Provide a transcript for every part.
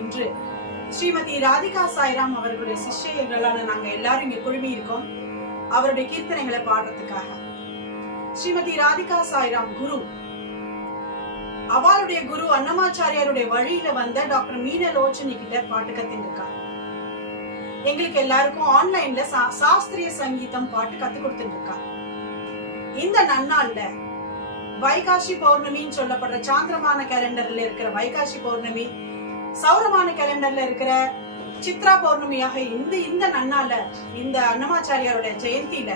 இன்று ஸ்ரீமதி ராதிகா சாய்ராம் அவர்களுடைய சிஷ்யர்களான நாங்க எல்லாரும் இங்க குழுமி இருக்கோம் அவருடைய கீர்த்தனைகளை பாடுறதுக்காக. ஸ்ரீமதி ராதிகா சாய்ராம் குரு, அவளுடைய குரு அன்னமாச்சாரியாருடைய வழியில வந்த டாக்டர் மீனலோச்சனி கிட்ட பாட்டு கத்துட்டு இருக்காங்க. எங்களுக்கு எல்லாருக்கும் ஆன்லைன்ல சாஸ்திரிய சங்கீதம் பாட்டு கத்து கொடுத்துட்டு இருக்காங்க. இந்த நன்னாள்ல வைகாசி பௌர்ணமின்னு சொல்லப்படுற சாந்திரமான கேலண்டர்ல இருக்கிற வைகாசி பௌர்ணமி, சௌரமான கேலண்டர்ல இருக்கிற சித்ரா பௌர்ணமியாக இந்த நன்னால இந்த அன்னமாச்சாரியாருடைய ஜெயந்தியில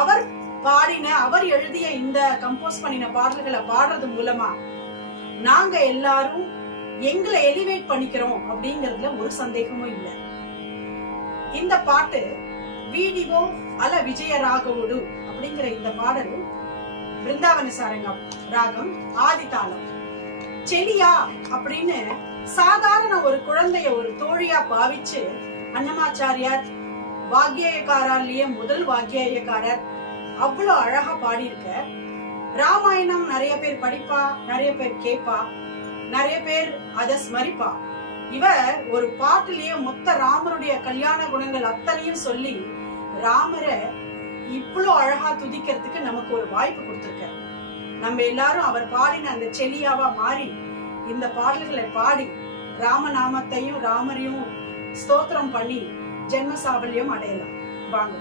அவர் பாடின, அவர் எழுதிய இந்த கம்போஸ் பண்ணின பாடல்களை பாடுறது மூலமா நாங்க எல்லாரும் எங்களை எலிவேட் பண்ணிக்கிறோம் அப்படிங்கறதுல ஒரு சந்தேகமும் இல்லை. இந்த பாட்டு வீடியோ அல விஜய ராகவுடு அப்படிங்கிற இந்த பாடல் பிருந்தாவன சாரங்கம் ராகம் ஆதிதாளம். செலியா அப்படின்னு சாதாரண ஒரு குழந்தைய ஒரு தோழியா பாவிச்சு அன்னமாச்சாரியார் வாக்கியக்காரர்லயே முதல் வாக்கியக்காரர் அவ்வளவு அழகா பாடியிருக்க. ராமாயணம் நிறைய பேர் படிப்பா, நிறைய பேர் கேட்பா, நிறைய பேர் அதை ஸ்மரிப்பா. இவ ஒரு பாட்டுலயே மொத்த ராமருடைய கல்யாண குணங்கள் அத்தனையும் சொல்லி ராமரை இவ்வளவு அழகா துதிக்கிறதுக்கு நமக்கு ஒரு வாய்ப்பு கொடுத்திருக்க. நம்ம எல்லாரும் அவர் பாடின அந்த செலியாவா மாறி இந்த பாடல்களை பாடி ராமநாமத்தையும் ராமரையும் ஸ்தோத்திரம் பண்ணி ஜென்ம சாபல்யம் அடையலாம். வாங்க.